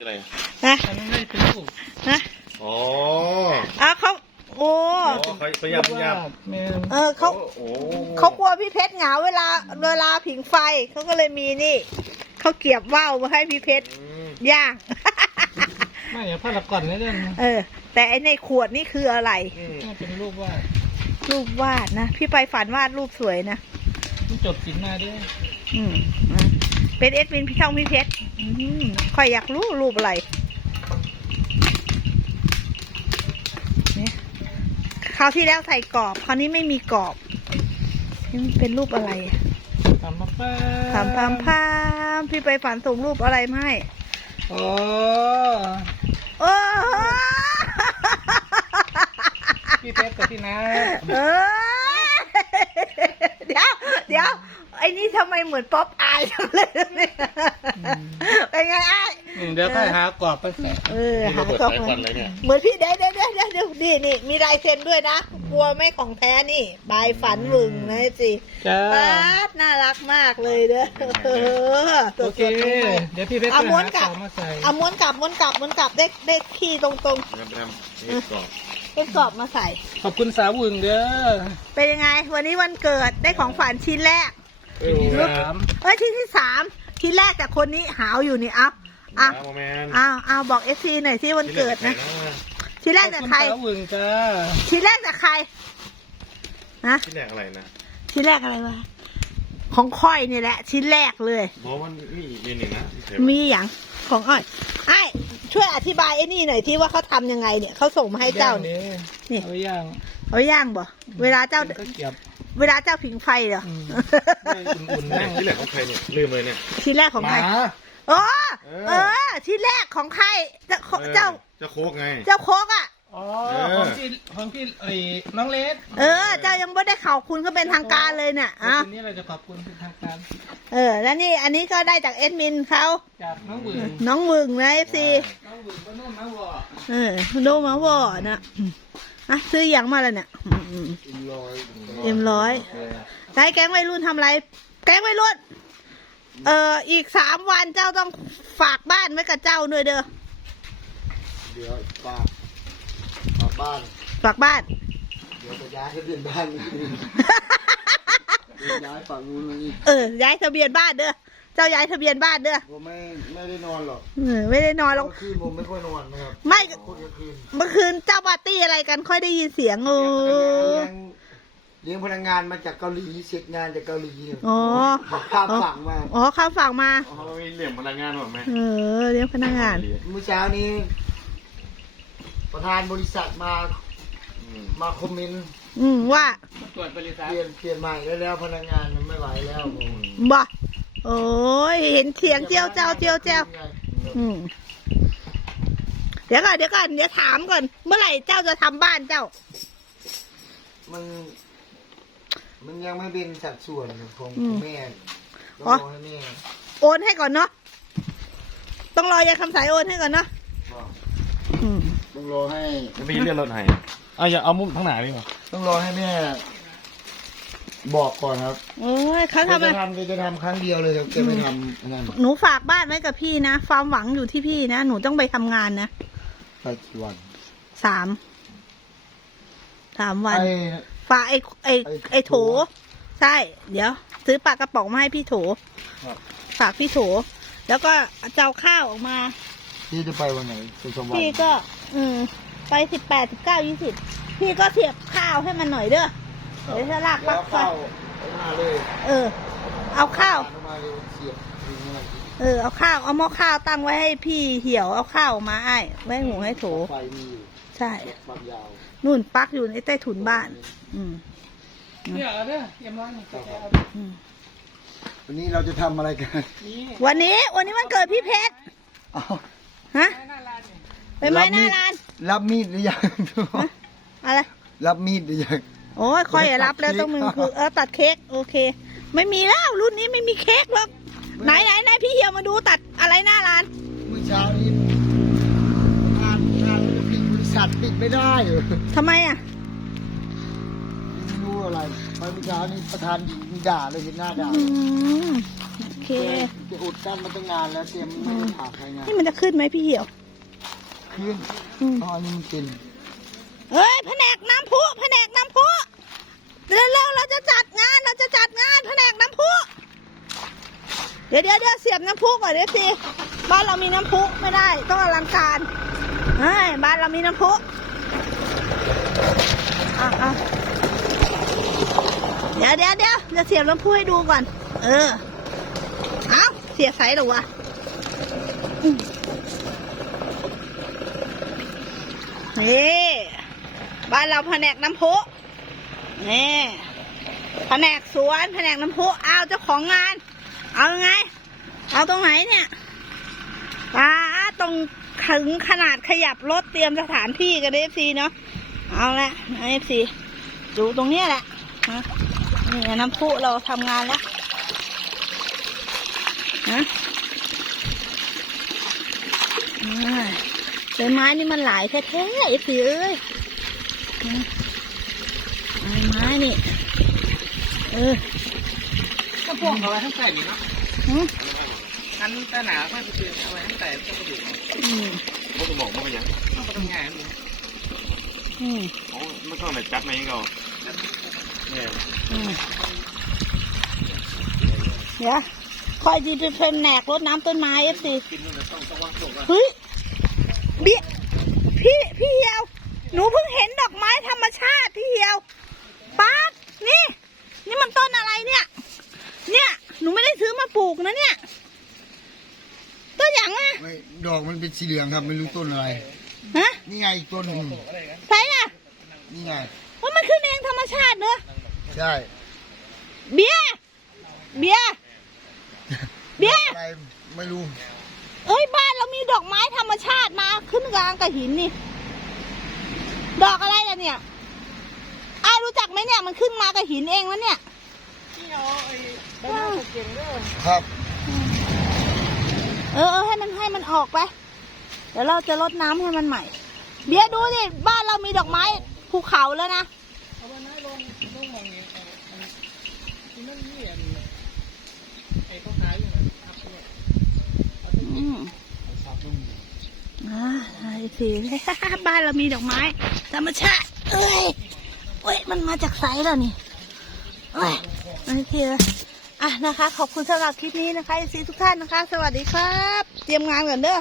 อะไรนะอันนั้นไม่เป็นลูกนะอ๋ออะเขาโอ้อ๋อพยพยายามพยายามแม่เออเขาโอ้เขากลัวพี่เพชรเหงาเวลาเวลาผิงไฟเขาก็เลยมีนี่เขาเกียบว่าวมาให้พี่เพชรอืมย่าง ไม่อย่าพลาดก่อนนะเรื่องนะเออ แต่ไอในขวดนี่คืออะไร อืมน่าเป็นลูกว่ารูปวาดนะ พี่ไปฝันวาดรูปสวยนะมันจบสินมาด้วยอืมอะเป็นเอดมินพี่ช่องพี่เพชรอืม ค่อยอยากรู้รูปอะไรเนี่ยคราวที่แล้วใส่กรอบ คราวนี้ไม่มีกรอบนี่มันเป็นรูปอะไรอะทำมาป้าพามพามพามพี่ไปฝันส่งรูปอะไรมาให้โอ้โอ้พี่เพชรกับพี่นัทเออเดี๋ยว เดี๋ยว ไอ้นี่ทำไมเหมือนป๊อปอายจังเลยเนี่ยเป็น ไงไอ้ายอืมเดี๋ยวค่อยหากรอบไปแสะเออนี่หาระเบิดกล้องสายควันเลยเนี่ยเหมือนพี่เดี๋ยวเดี๋ยวเดี๋ยวเดี๋ยวเดี๋ยวนี่นี่มีลายเซ็นด้วยนะ กลัวไม่ของแท้นี่บายฝันวึงนะสิจ้าป๊าดน่ารักมากเลยเด้อเออโอเคสดๆใหม่เดี๋ยวพี่เพชรเอาไปม้วหานกขลับองมาใส่ๆเอาม้วนกลับม้วนกลับม้วนกลับได้ได้ขี้ตรงตรงทำทำนี่กรอบๆเป็นกรอบมาใส่ ขอบคุณสาววึงเด้อเป็นยังไง วันนี้วันเกิดได้ของฝันชิ้นแรกเออที่โมสามเอ้ยชิ้นที่สาม ชิ้นแรกจากคนนี้หาวอยู่นี่เอาเอาโมแมนเอาเอาบอกเอฟซีหน่อยที่วันเกิดนะชิ้นแรกจากใครขอบณสาววึงจ้าชิ้นแรกจากใครนะที่แรกอะไรนะชิ้นแรกอะไรวะของค่อยนี่แหละ ชิ้นแรกเลยบอกว่ามันมีอีกนิดหนึ่งนะที่เธอมีอย่างของอ้อยไอ้ช่วยอธิบายไอ้นี่หน่อยที่ว่าเขาทำยังไงเนี่ยเขาส่งมาให้เจ้าเนี่ยนี่เอาไว้ย่างเอาย่างบ่เวลาเจ้าก็ เก็บเวลาเจ้าผิงไฟเหรออืมได้อุ่นๆแรนั่กงที่แรกของใครเนี่ยลืมเลยเนี่ยชิ้นแรกของหใคร มา โอ้เออเออชิ้นแรกของใครเจ้าออเจ้าเจ้าโคกไง เจ้าโคกอะ อ๋อเออ ของพี่ของพี่ไอ้น้องเลสเออ เจ้ายังไม่ได้ข่าวคุณก็เป็นทางการเลยเนี่ยอะอะทีนี้เราจะขอบคุณเป็นทางการเออ แล้วนี่อันนี้ก็ได้จากเอ็ดมินเขาจากน้องวึงน้องวึงนะเอฟซีน้องวึงก็นุ่มนะวอเออดูมาวอนะอืมอะซื้ออย่างมาแล้วเนี่ยอืม เอ็มร้อยไกแก๊งวัยรุ่นทำอะไร แก๊งวัยรุ่น เอออีกสามวันเจ้าต้องฝากบ้านไว้กับเจ้าด้วยเด้อ เดี๋ยวฝากฝากบ้าน ฝากบ้าน เดี๋ยวจะย้ายทะเบียนบ้านเดี๋ยวย้ายฝั่งนู้นมานี่เออ ย้ายทะเบียนบ้านเด้อ เจ้าย้ายทะเบียนบ้านเด้อผมไม่ไม่ได้นอนหรอกเออไม่ได้นอนหรอกกลางคืนผมไม่ค่อยนอนนะครับไม่ คนกลางคืนเมื่อคืนเจ้าปาร์ตี้อะไรกันค่อยได้ยินเสียงเออ เลี้ยงพนักงานมาจากเกาหลีเสร็จงานจากเกาหลีอ๋อ ข้ามฝั่งมาอ๋อข้ามฝั่งมาอ๋อมีเหลี่ยมพลังงานหรือไหมเออเลี้ยงพนักงาน เมื่อเช้านี้ ประธานบริษัทมาอืมมาคอมเมนต์อืมว่าตรวจบริษัทเปลี่ยนเปลี่ยนใหม่ได้แล้วพนักงานมันไม่ไหวแล้วผมบ่ โอ้ยเห็นเสียงเจียวเจ้าเจียวเจ้าอืมเดี๋ยวก่อนเดี๋ยวก่อนเดี๋ยวถามก่อน เมื่อไหร่เจ้าจะทำบ้านเจ้า มัน มันยังไม่เป็นสัดส่วนของอืมแม่ต้องอ๋อรอให้แม่โอนให้ก่อนเนาะต้องรอยาคำสายโอนให้ก่อนเนาะบอกอืมต้องรอให้จะไปเลื่อนรถไหนอะอย่าเอามุมทั้งหนาดีกว่าต้องรอให้แม่ บอกก่อนครับโอ้ยเขาแกทำอะไรจะทำแกจะทำครั้งเดียวเลยครับแกไม่ทำอันนั่นหนูฝากบ้านไว้กับพี่นะ ความหวังอยู่ที่พี่นะ หนูต้องไปทำงานนะไปกี่วันสาม สามวัน ไอ้ ฝากไอ้ไอ้ไอ้ไอ้โถ โถใช่ เดี๋ยว ซื้อปลากระป๋องมาให้พี่โถครับ ฝากพี่โถ แล้วก็เจ้าข้าวออกมาที่จะไปวันไหนไปชมวันพี่ก็ อืม ไปสิบแปดสิบเก้ายี่สิบพี่ก็เสียบข้าวให้มันหน่อยเด้อ เดี๋ยวถ้าลากปแล้ลั๊วกไฟเข้าเอามาเลยเออ เอาข้าวเอามาเลยเสียบยิงอะไรเออเอาข้าวเอาหม้อข้าวตั้งไว้ให้พี่เหี่ยวเอาข้าวมาไอ้ไว้ให้หมูให้โถไฟมีอยู่ใช่ความยาวนู่นปลั๊กอยู่ในใต้ถุนบ้าน อืมเนี่ยเอาเด้อเยี่ยมร้อยหนึ่งแกเอาอืมวันนี้เราจะทำอะไรกันนี่วันนี้วันนี้มันเกิดพี่เพชรเอาฮะหน้าร้านเนี่ยไปไหมหน้าร้าน รับมีดหรือยังอะไรรับมีดหรือยัง โอ้ยคอยอย่ารับแล้วต้องมึงคือเออตัดเค้กโอเค ไม่มีแล้วรุ่นนี้ไม่มีเค้กหรอกไหนไหนไหนพี่เหี่ยวมาดูตัดอะไรหน้าร้านเมื่อเช้านี้งานงานปิดบริษัทปิดไม่ได้เหรอทำไมอะไม่รู้อะไรไปเมื่อเช้านี้ประธานหญิงด่าเลยเห็นหน้าด่าอืมเคจะอุดกั้นมาตั้งนานแล้วเตรียมไม่ได้ผ่าใครไงนี่มันจะขึ้นไหมพี่เหี่ยวขึ้นอืมอ๋ออันนี้มันเป็น เฮ้ยแผนกน้ำพุแผนกน้ำพุเร็วๆเราจะจัดงานเราจะจัดงานแผนกน้ำพุเดี๋ยวเดี๋ยวเดี๋ยวเสียบน้ำพุก่อนเดี๋ยวสิบ้านเรามีน้ำพุไม่ได้ ต้องอลังการเฮ้ยบ้านเรามีน้ำพุอะอะเดี๋ยวเดี๋ยวเดี๋ยวจะเสียบน้ำพุให้ดูก่อน เออเอาเสียบไสเหรอวะนี่บ้านเราแผนกน้ำพุนี่แผนกสวนแผนกน้ำพุเอาเจ้าของงาน เอาไง เอาตรงไหนเนี่ยป้าตรงถึงขนาดขยับรถเตรียมสถานที่กันเอฟซีเนาะเอาละเอฟซีดูตรงเนี้ยแหละนะนี่น้ำพุเราทำงานแล้วนะอ่าใบไม้นี่มันหลายแท้ๆเอฟซีเอ้ยนะใบไม้นี่เออก็พวกเอาไว้ทั้งแต่นี่เนาะ อันตาหนาค่อยไปเจอเอาไว้ทั้งแต่ก็ไปอยู่อืมพวกสมองมันเป็นยังต้องทำงานนี่อืมโอ้ไม่ต้องไหนจัดมาเองเราเนี่ยอืมเดี๋ยวคอยจีเป็นแผนกรดน้ำต้นไม้เอฟซีกิเฮ้ยเบี้ยพี่พี่เหียวหนูเพิ่งเห็นดอกไม้ธรรมชาติพี่เหียวป๊าดนี่ นี่มันต้นอะไรเนี่ย เนี่ย หนูไม่ได้ซื้อมาปลูกนะเนี่ย ต้นอย่างอะ ไม่ ดอกมันเป็นสีเหลืองครับไม่รู้ต้นอะไร ฮะนี่ไงอีกต้นหนึ่งใช่อะนี่ไงว่ามันขึ้นเองธรรมชาติเนอะใช่เบียร์เบียร์เบียร์อะไรไม่รู้เอ้ยบ้านเรามีดอกไม้ธรรมชาติมาขึ้นกลางกับหินนี่ ดอกอะไรล่ะเนี่ยอ้ายรู้จักไหมเนี่ยมันขึ้นมากับหินเองวะเนี่ยครับเอ อเออให้มันให้มันออกไป เดี๋ยวเราจะรดน้ำให้มันใหม่ เบียดูดิบ้านเรามีดอกไม้ภูเขาแล้วนะอืมอ่าไอสิบ้านเรามีดอกไม้ธรรมชาติเอ้ยเอ้ยมันมาจากไซส์แล้วนี่เอ้ยโอเค อะนะคะ ขอบคุณสำหรับคลิปนี้นะคะไอซีทุกท่านนะคะ สวัสดีครับ เตรียมงานก่อนเด้อ